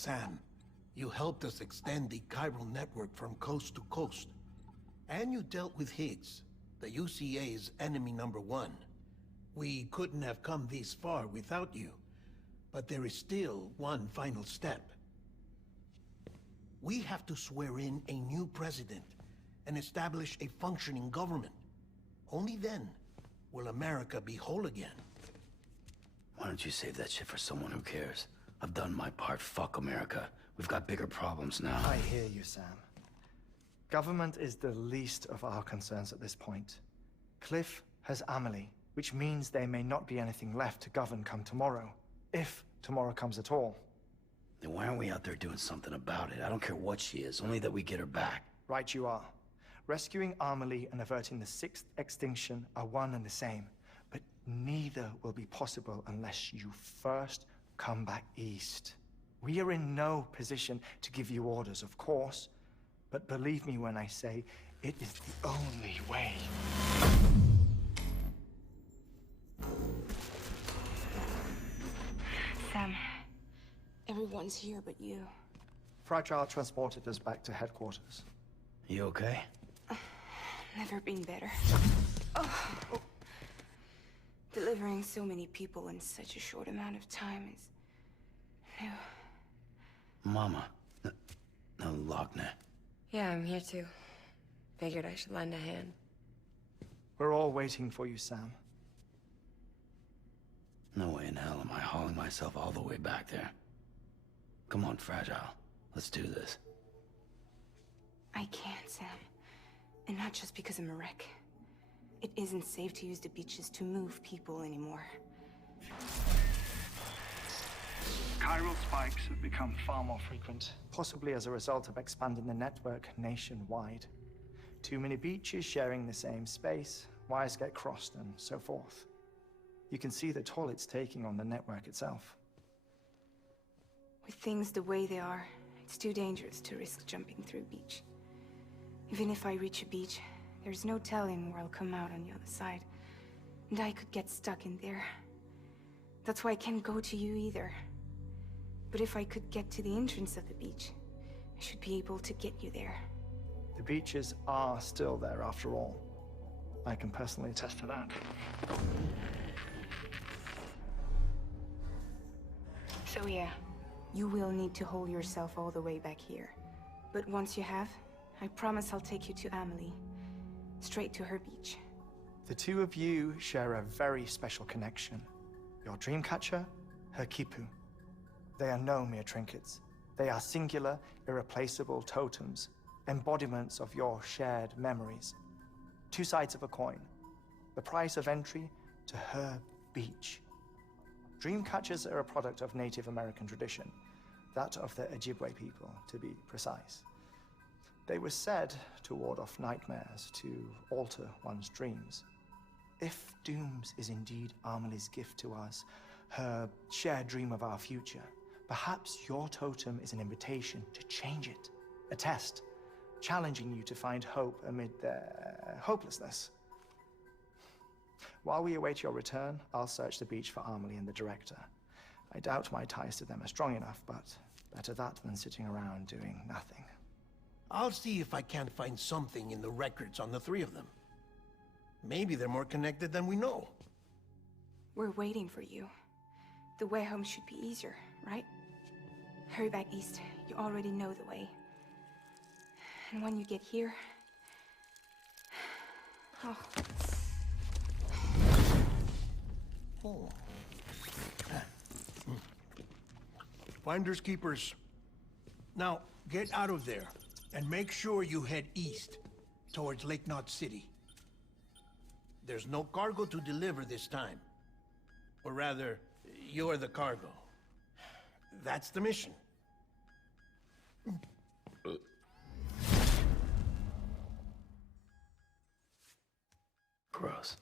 Sam, you helped us extend the chiral network from coast to coast. And you dealt with Higgs, the UCA's enemy #1. We couldn't have come this far without you. But there is still one final step. We have to swear in a new president and establish a functioning government. Only then will America be whole again. Why don't you save that shit for someone who cares? I've done my part. Fuck America. We've got bigger problems now. I hear you, Sam. Government is the least of our concerns at this point. Cliff has Amelie, which means there may not be anything left to govern come tomorrow. If tomorrow comes at all. Then why aren't we out there doing something about it? I don't care what she is, only that we get her back. Right you are. Rescuing Amelie and averting the 6th extinction are one and the same. But neither will be possible unless you first come back east. We are in no position to give you orders, of course. But believe me when I say, it is the only way. Sam, everyone's here but you. Fragile transported us back to headquarters. You okay? Never been better. Oh. Delivering so many people in such a short amount of time is new. Mama. No, Logne. Yeah, I'm here too. Figured I should lend a hand. We're all waiting for you, Sam. No way in hell am I hauling myself all the way back there. Come on, Fragile. Let's do this. I can't, Sam. And not just because I'm a wreck. It isn't safe to use the beaches to move people anymore. Chiral spikes have become far more frequent, possibly as a result of expanding the network nationwide. Too many beaches sharing the same space, wires get crossed, and so forth. You can see the toll it's taking on the network itself. With things the way they are, it's too dangerous to risk jumping through a beach. Even if I reach a beach, there's no telling where I'll come out on the other side. And I could get stuck in there. That's why I can't go to you either. But if I could get to the entrance of the beach, I should be able to get you there. The beaches are still there after all. I can personally attest to that. So yeah, you will need to hold yourself all the way back here. But once you have, I promise I'll take you to Amelie. Straight to her beach. The two of you share a very special connection. Your dreamcatcher, her Kipu. They are no mere trinkets. They are singular, irreplaceable totems, embodiments of your shared memories. Two sides of a coin. The price of entry to her beach. Dreamcatchers are a product of Native American tradition, that of the Ojibwe people, to be precise. They were said to ward off nightmares, to alter one's dreams. If Dooms is indeed Amelie's gift to us, her shared dream of our future, perhaps your totem is an invitation to change it. A test, challenging you to find hope amid their hopelessness. While we await your return, I'll search the beach for Amelie and the director. I doubt my ties to them are strong enough, but better that than sitting around doing nothing. I'll see if I can't find something in the records on the three of them. Maybe they're more connected than we know. We're waiting for you. The way home should be easier, right? Hurry back east. You already know the way. And when you get here... Oh. Oh. Finders keepers. Now, get out of there. And make sure you head east, towards Lake Knot City. There's no cargo to deliver this time. Or rather, you're the cargo. That's the mission. Gross.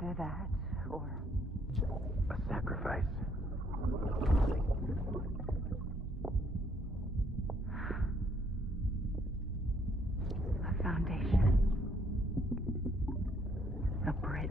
Either that or A sacrifice. a foundation. A bridge.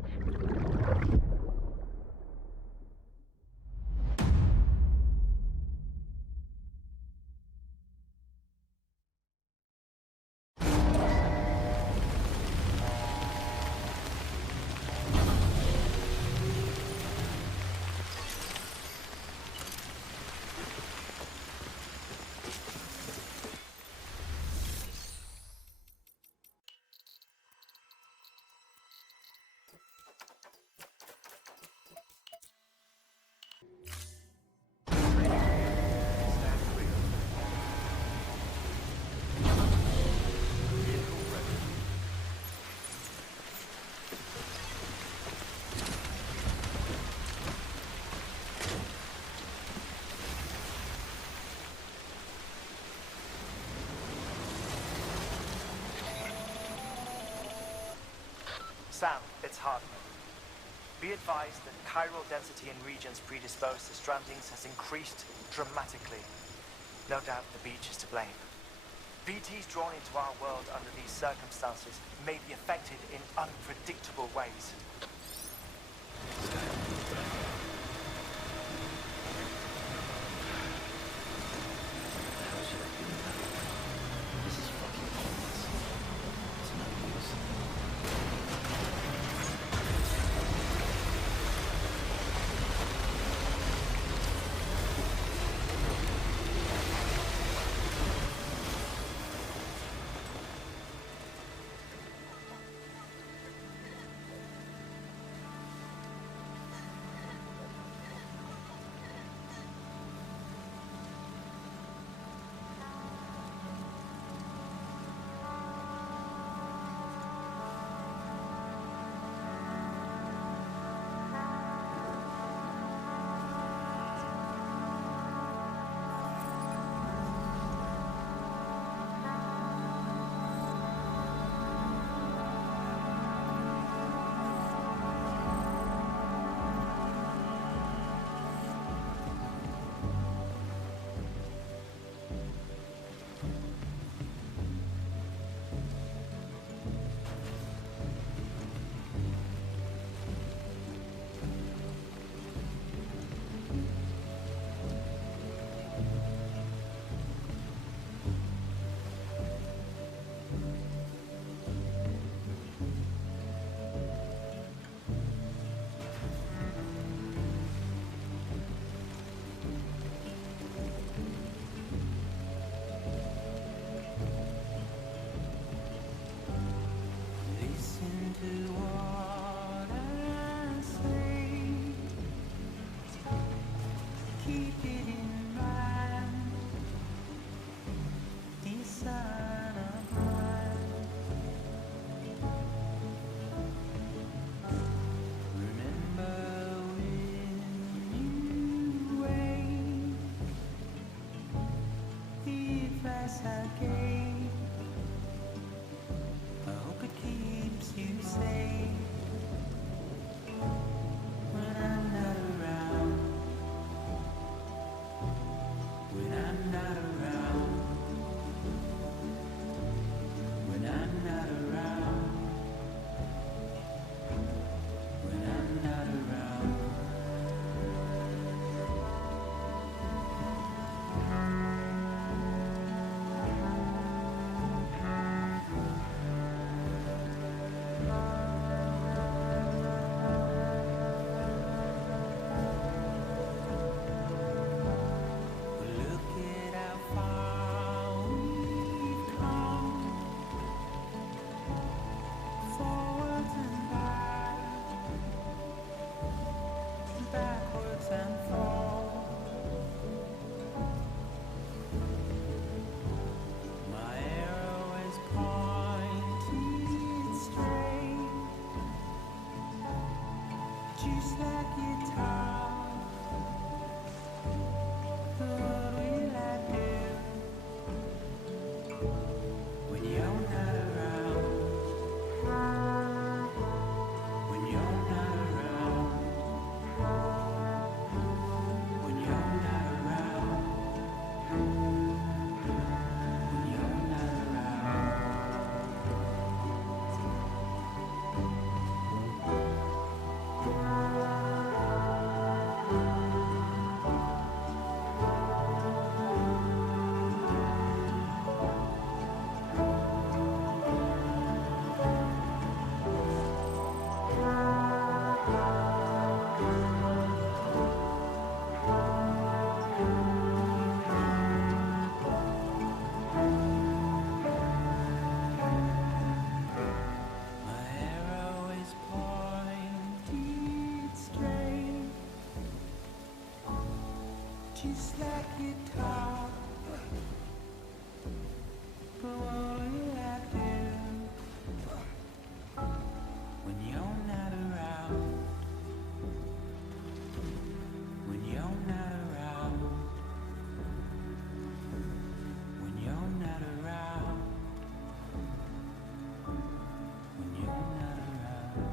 Sam, it's Hardman. Be advised that chiral density in regions predisposed to strandings has increased dramatically. No doubt the beach is to blame. BTs drawn into our world under these circumstances may be affected in unpredictable ways. This is fucking pointless. It's no use. When you're not around, just like you talk. But what will I do when you're not around? When you're not around. When you're not around. When you're not around.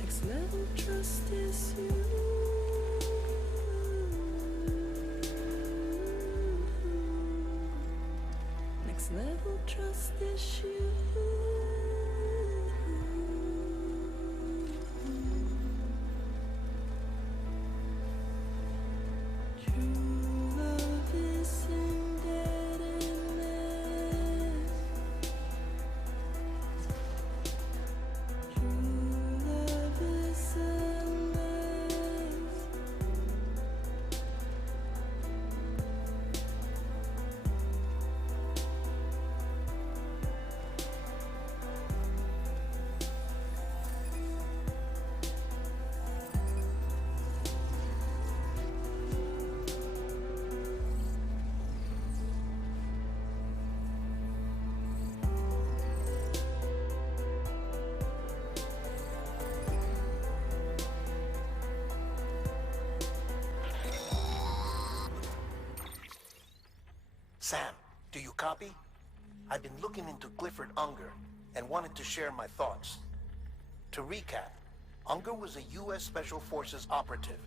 Next level trust is you. Next level trust is you. True love is embedded in this. True love is endless. Sam, do you copy? I've been looking into Clifford Unger and wanted to share my thoughts. To recap, Unger was a U.S. Special Forces operative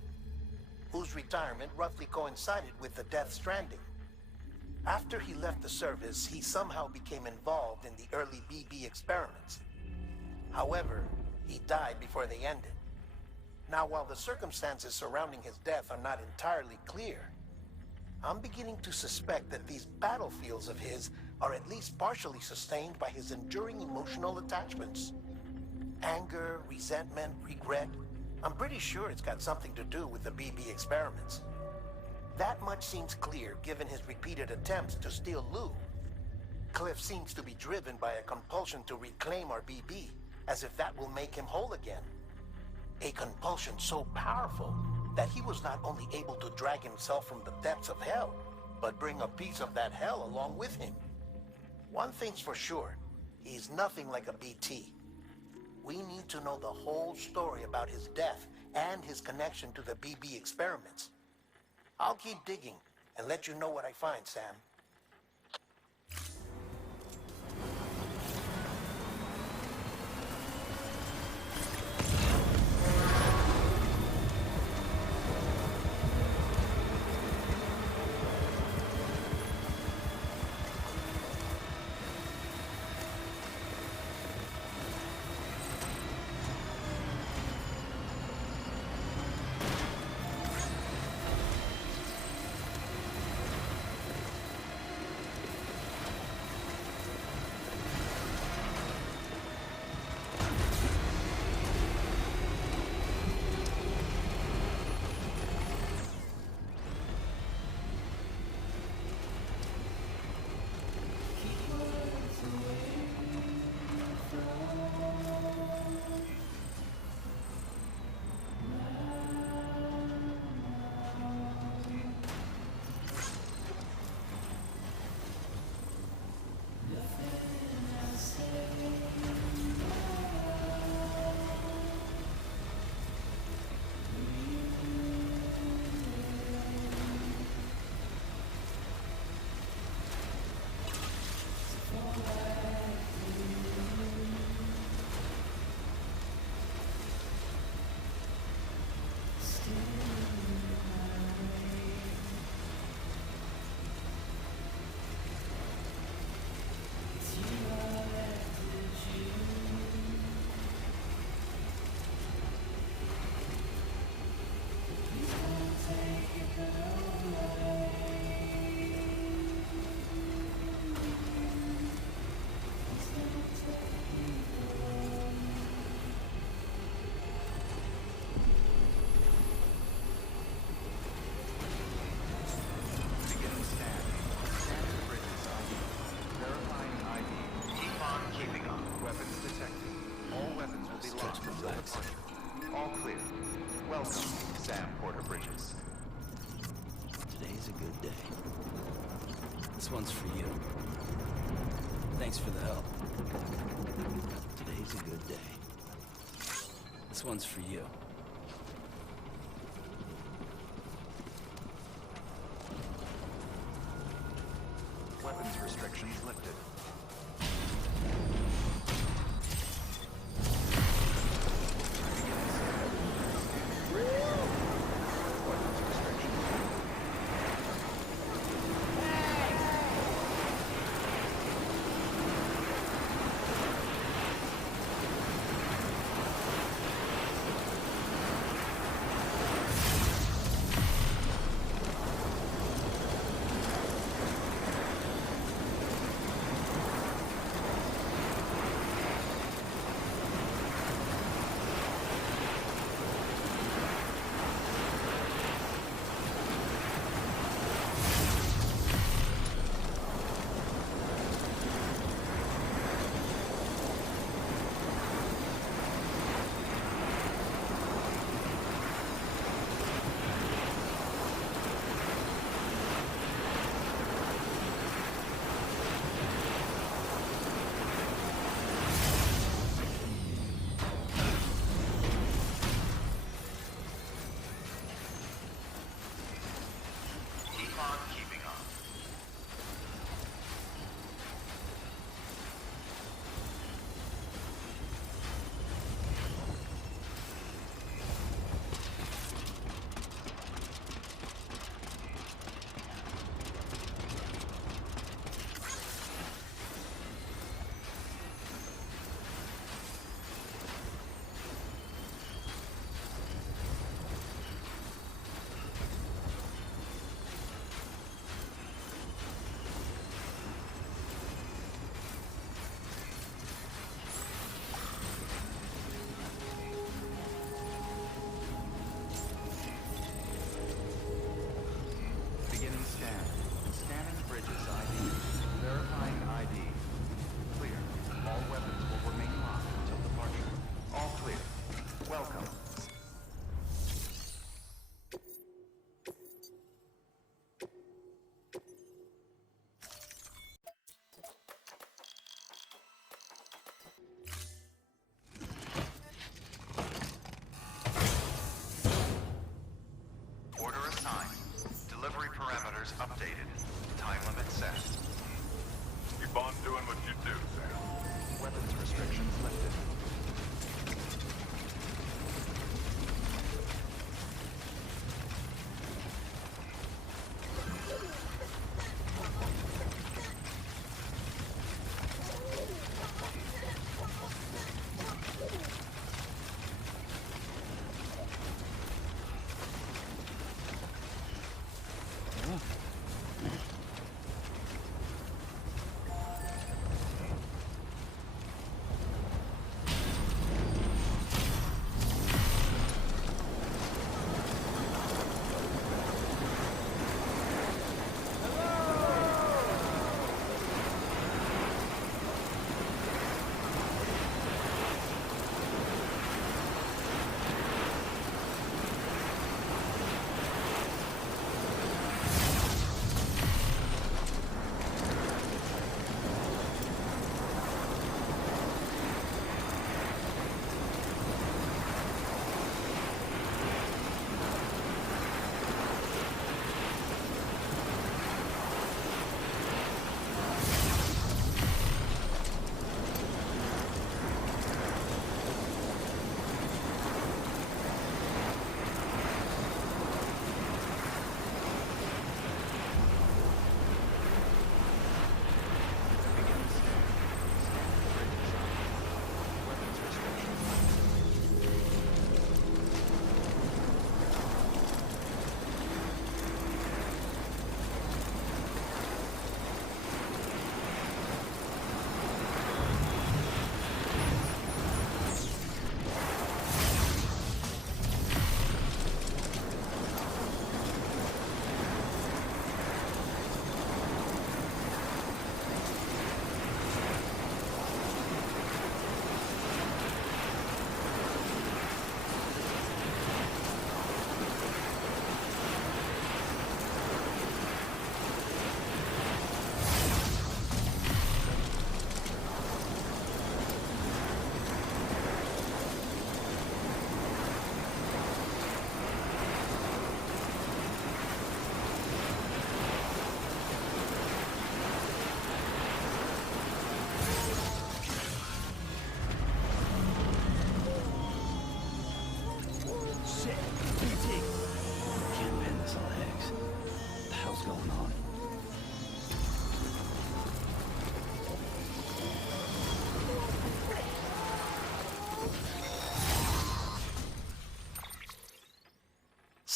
whose retirement roughly coincided with the Death Stranding. After he left the service, he somehow became involved in the early BB experiments. However, he died before they ended. Now, while the circumstances surrounding his death are not entirely clear, I'm beginning to suspect that these battlefields of his are at least partially sustained by his enduring emotional attachments. Anger, resentment, regret. I'm pretty sure it's got something to do with the BB experiments. That much seems clear given his repeated attempts to steal Lou. Cliff seems to be driven by a compulsion to reclaim our BB, as if that will make him whole again. A compulsion so powerful that he was not only able to drag himself from the depths of hell, but bring a piece of that hell along with him. One thing's for sure, he's nothing like a BT. We need to know the whole story about his death and his connection to the BB experiments. I'll keep digging and let you know what I find, Sam. Welcome, Sam Porter Bridges. Today's a good day. This one's for you. Thanks for the help. Today's a good day. This one's for you. Weapons restrictions lifted. Beginning scan. Scanning Bridges ID. Verifying ID. Clear. All weapons will remain locked until departure. All clear. Welcome. Order assigned. Delivery parameters updated. Time limit set. Keep on doing what you do, Sam. Weapons restrictions lifted.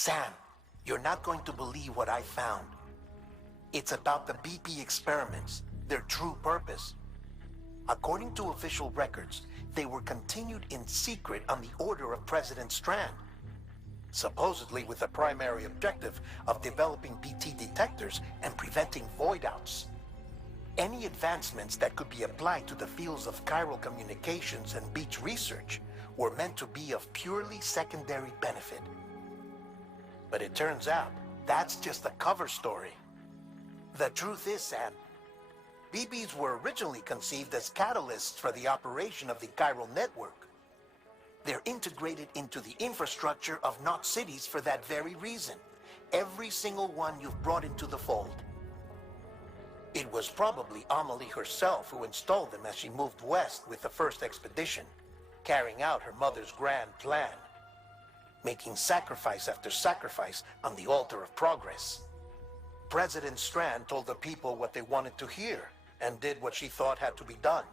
Sam, you're not going to believe what I found. It's about the BP experiments, their true purpose. According to official records, they were continued in secret on the order of President Strand, supposedly with the primary objective of developing BT detectors and preventing void-outs. Any advancements that could be applied to the fields of chiral communications and beach research were meant to be of purely secondary benefit. But it turns out, that's just a cover story. The truth is, Sam, BBs were originally conceived as catalysts for the operation of the chiral network. They're integrated into the infrastructure of Knot cities for that very reason. Every single one you've brought into the fold. It was probably Amelie herself who installed them as she moved west with the first expedition, carrying out her mother's grand plan, making sacrifice after sacrifice on the altar of progress. President Strand told the people what they wanted to hear, and did what she thought had to be done.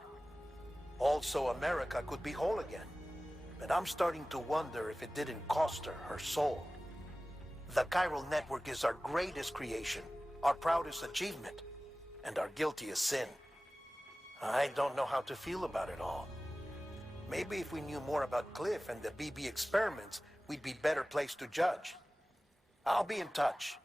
Also, America could be whole again. But I'm starting to wonder if it didn't cost her her soul. The chiral network is our greatest creation, our proudest achievement, and our guiltiest sin. I don't know how to feel about it all. Maybe if we knew more about Cliff and the BB experiments, we'd be better placed to judge. I'll be in touch.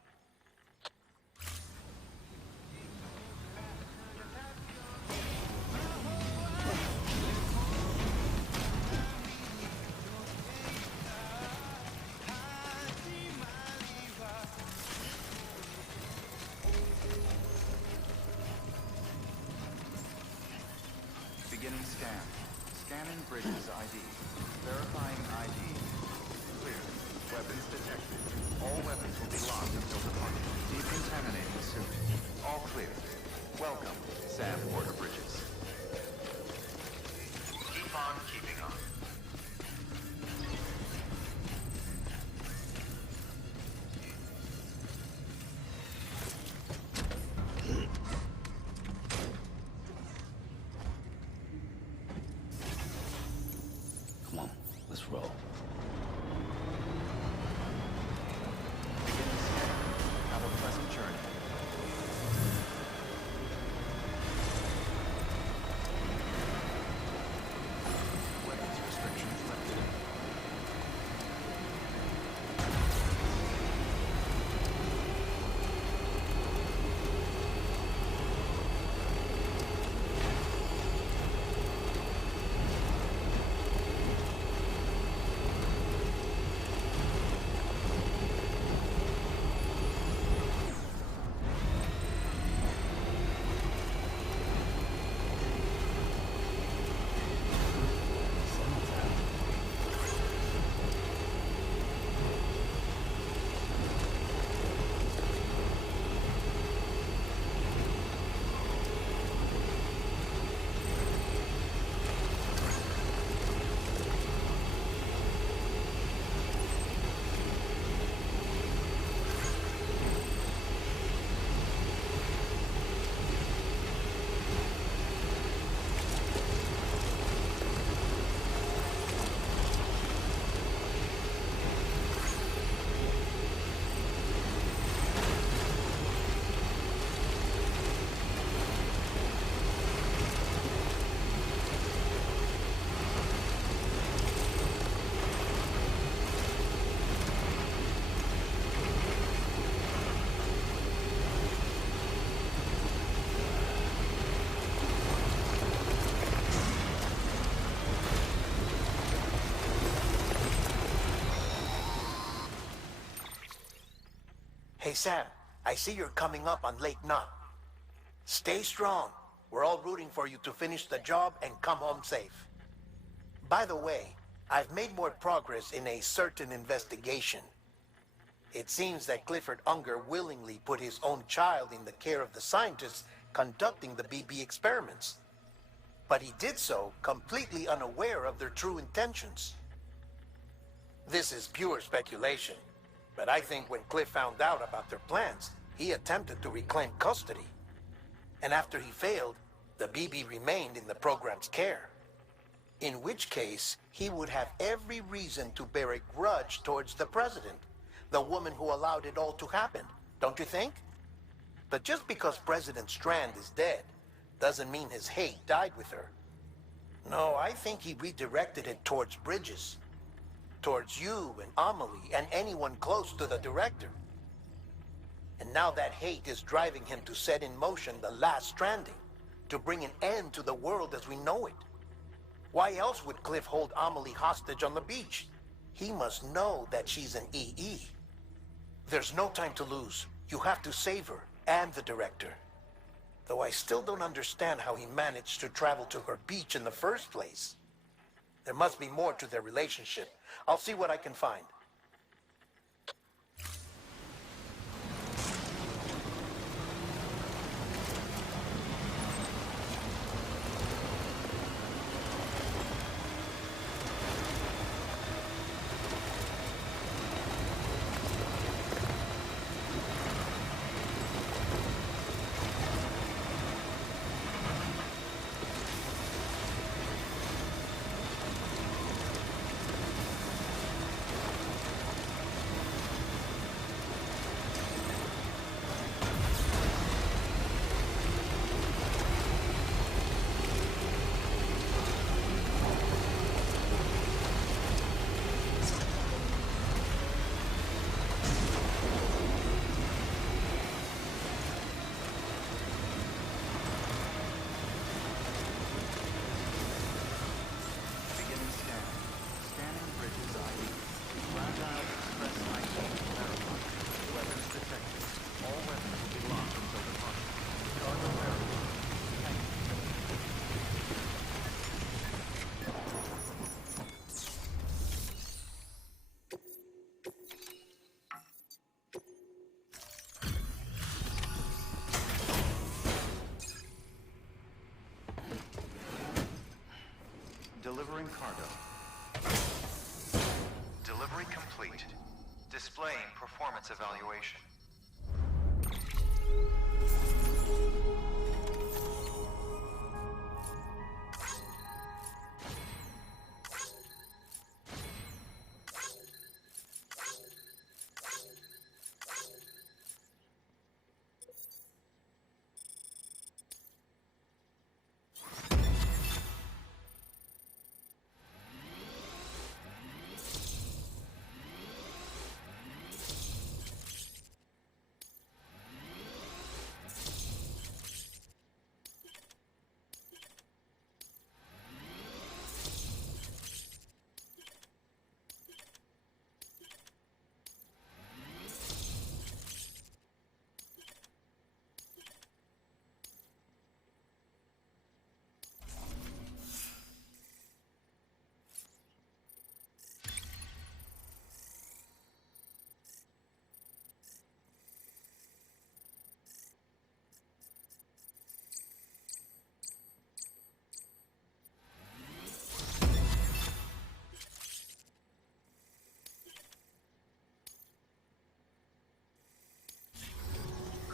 Beginning scan. Scanning bridges ID. Verifying ID. Clear. Weapons detected. All weapons will be locked until departure. Decontaminating suit. All clear. Welcome, Sam Porter Bridges. Keep on keeping on. Come on, let's roll. Beginning scan. Have a pleasant journey. Weapons restrictions lifted. Hey, Sam, I see you're coming up on Lake Knot. Stay strong. We're all rooting for you to finish the job and come home safe. By the way, I've made more progress in a certain investigation. It seems that Clifford Unger willingly put his own child in the care of the scientists conducting the BB experiments. But he did so completely unaware of their true intentions. This is pure speculation, but I think when Cliff found out about their plans, he attempted to reclaim custody. And after he failed, the BB remained in the program's care. In which case, he would have every reason to bear a grudge towards the president, The woman who allowed it all to happen, don't you think? But just because President Strand is dead, doesn't mean his hate died with her. No, I think he redirected it towards Bridges. Towards you and Amelie and anyone close to the director. And now that hate is driving him to set in motion the last Stranding, to bring an end to the world as we know it. Why else would Cliff hold Amelie hostage on the beach? He must know that she's an EE. There's no time to lose. You have to save her, and the director. Though I still don't understand how he managed to travel to her beach in the first place. There must be more to their relationship. I'll see what I can find. Delivering cargo. Delivery complete. Displaying performance evaluation.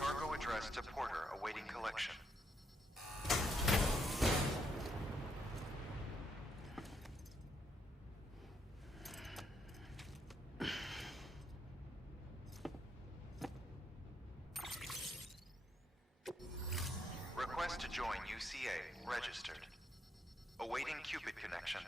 Cargo addressed to Porter awaiting collection. Request to join UCA registered. Awaiting Cupid connection.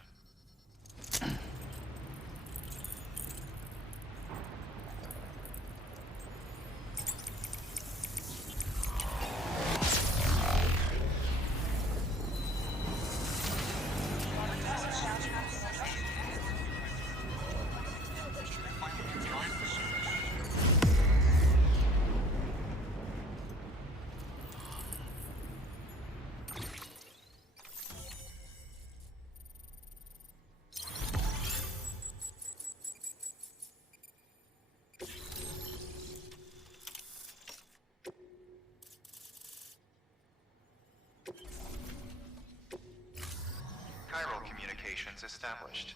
Chiral communications established.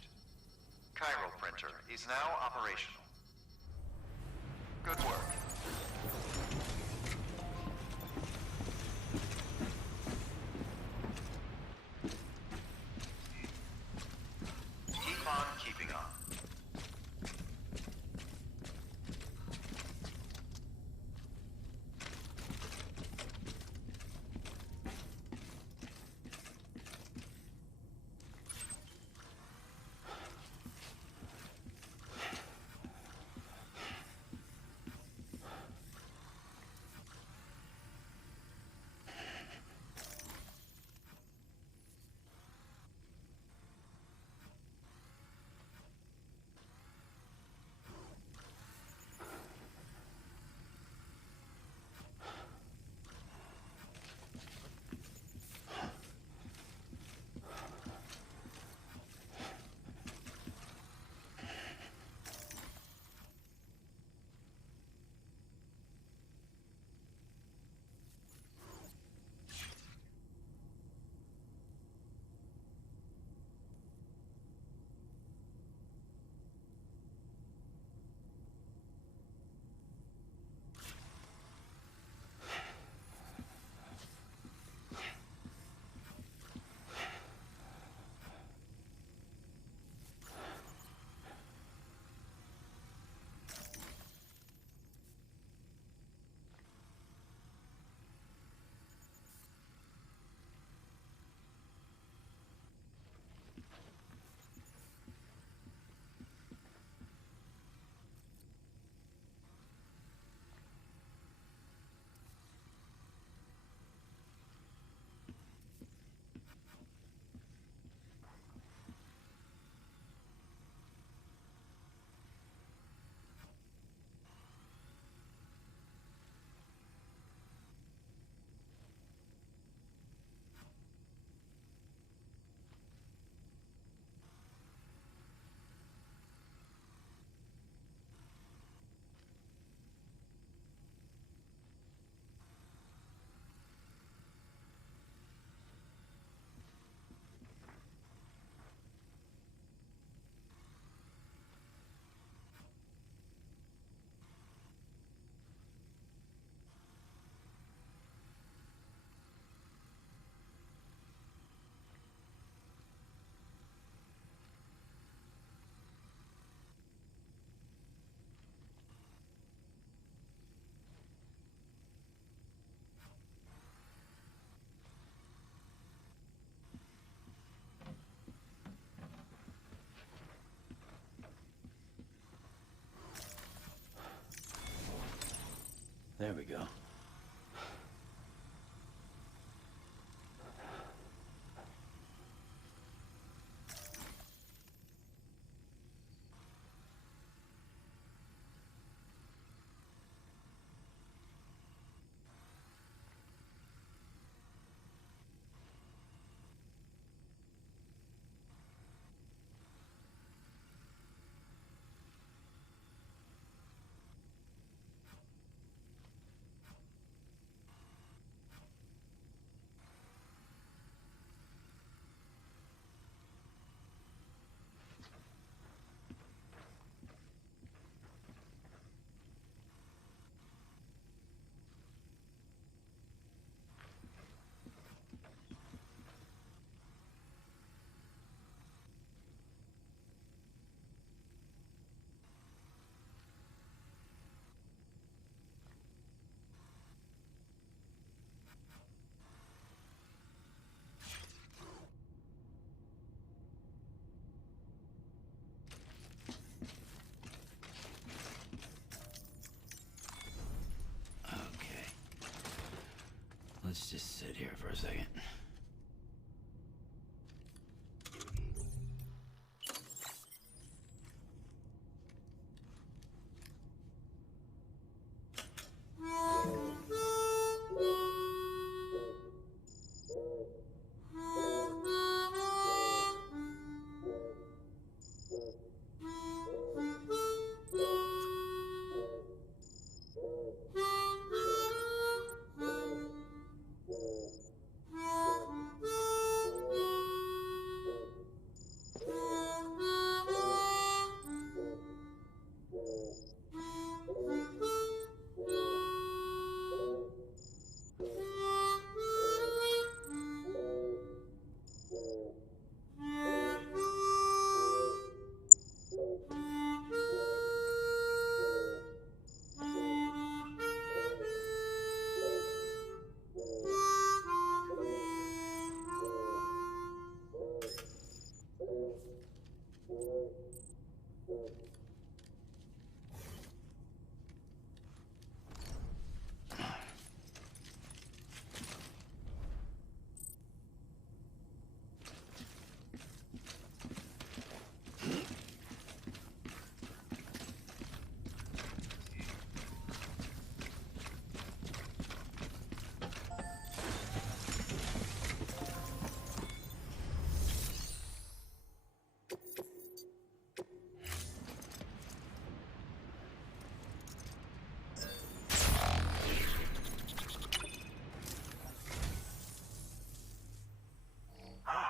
Chiral printer is now operational. Good work. Keep on keeping on. There we go. Let's just sit here for a second.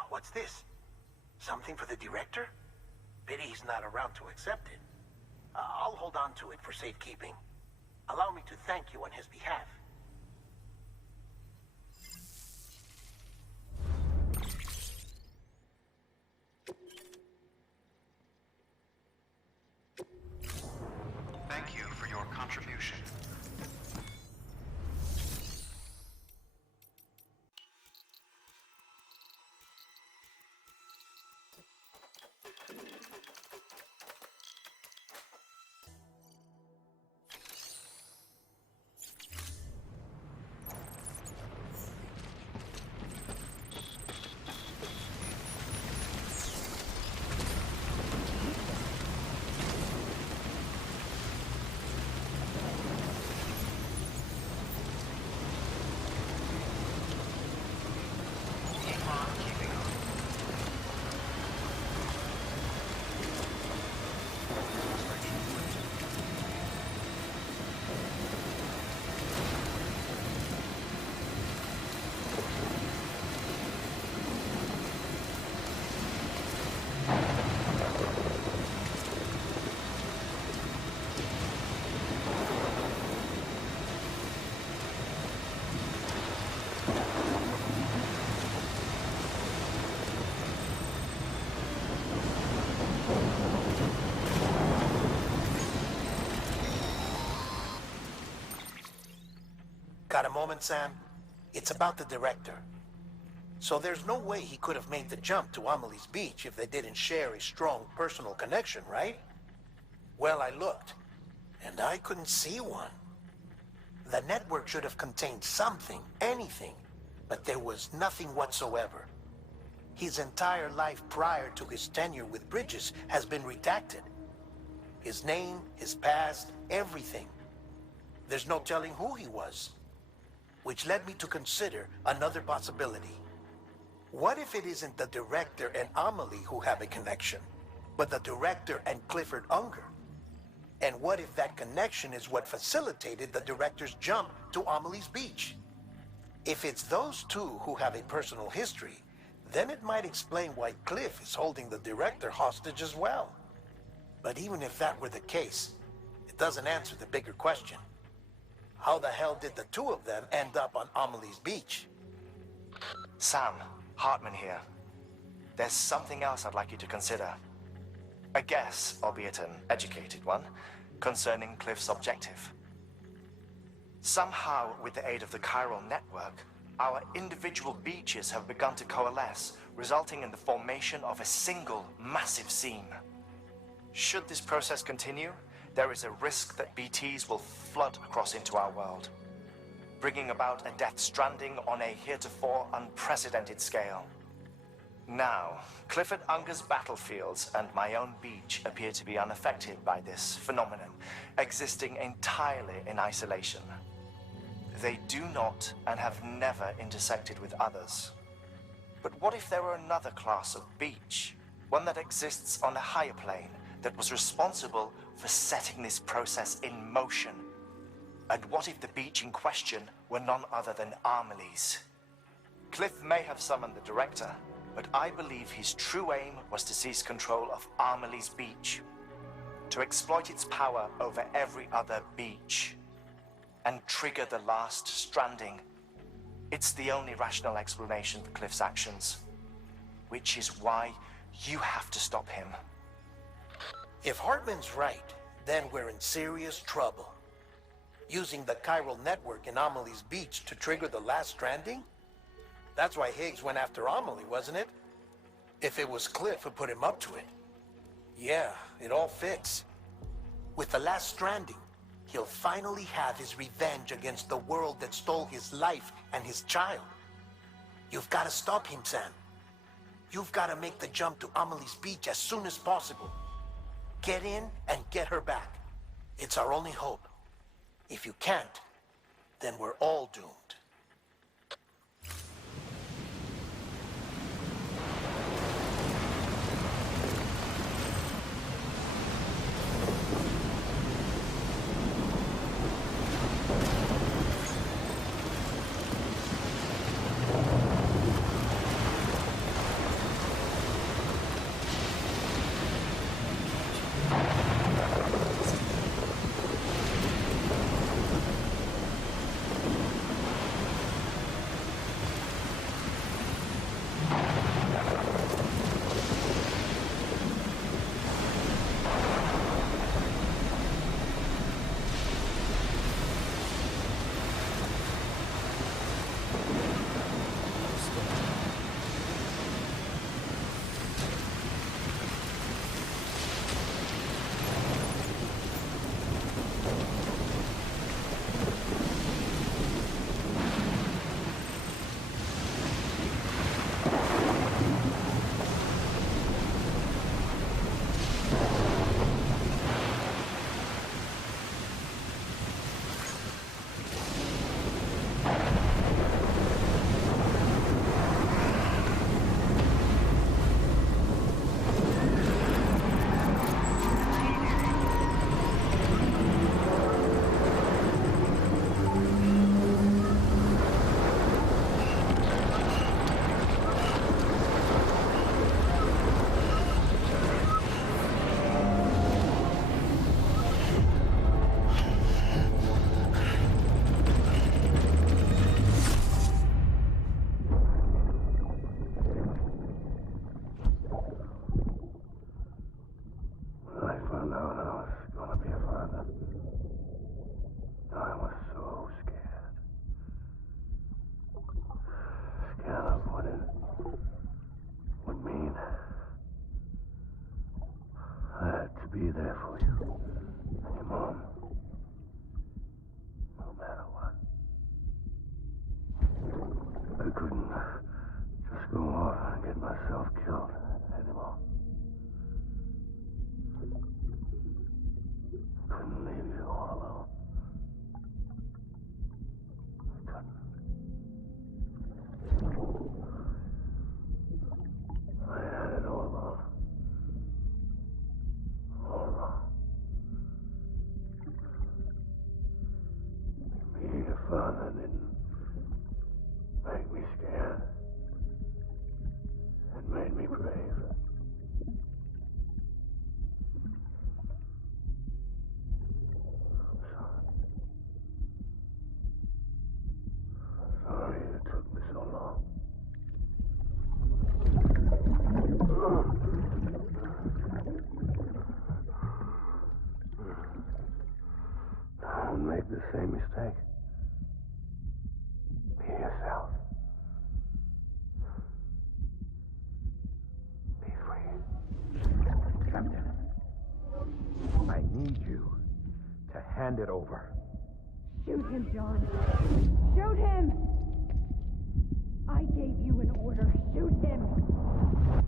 What's this? Something for the director? Pity he's not around to accept it. I'll hold on to it for safekeeping. Allow me to thank you on his behalf. Thank you for your contribution. Got a moment, Sam? It's about the director. So there's no way he could have made the jump to Amelie's Beach if they didn't share a strong personal connection, right? Well, I looked, and I couldn't see one. The network should have contained something, anything, but there was nothing whatsoever. His entire life prior to his tenure with Bridges has been redacted. His name, his past, everything. There's no telling who he was. Which led me to consider another possibility. What if it isn't the director and Amelie who have a connection, but the director and Clifford Unger? And what if that connection is what facilitated the director's jump to Amelie's beach? If it's those two who have a personal history, then it might explain why Cliff is holding the director hostage as well. But even if that were the case, it doesn't answer the bigger question. How the hell did the two of them end up on Amelie's beach? Sam, Hartman here. There's something else I'd like you to consider. A guess, albeit an educated one, concerning Cliff's objective. Somehow, with the aid of the chiral network, our individual beaches have begun to coalesce, resulting in the formation of a single massive seam. Should this process continue, there is a risk that BTs will flood across into our world, bringing about a death stranding on a heretofore unprecedented scale. Now, Clifford Unger's battlefields and my own beach appear to be unaffected by this phenomenon, existing entirely in isolation. They do not and have never intersected with others. But what if there were another class of beach, one that exists on a higher plane, that was responsible for setting this process in motion? And what if the beach in question were none other than Amelie's? Cliff may have summoned the director, but I believe his true aim was to seize control of Amelie's beach, to exploit its power over every other beach, and trigger the last stranding. It's the only rational explanation for Cliff's actions, which is why you have to stop him. If Hartman's right, then we're in serious trouble. Using the chiral network in Amelie's beach to trigger the last stranding? That's why Higgs went after Amelie, wasn't it? If it was Cliff who put him up to it. Yeah, it all fits. With the last stranding, he'll finally have his revenge against the world that stole his life and his child. You've got to stop him, Sam. You've got to make the jump to Amelie's beach as soon as possible. Get in and get her back. It's our only hope. If you can't, then we're all doomed. make the same mistake. Be yourself. Be free. Captain, I need you to hand it over. Shoot him, John. Shoot him! I gave you an order. Shoot him!